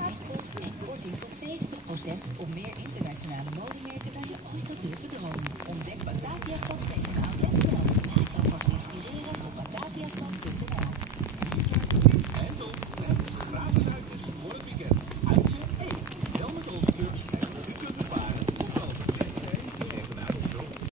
Kost en korting tot 70% op meer internationale modemerken dan je ooit had durven dromen. Ontdek Batavia Stad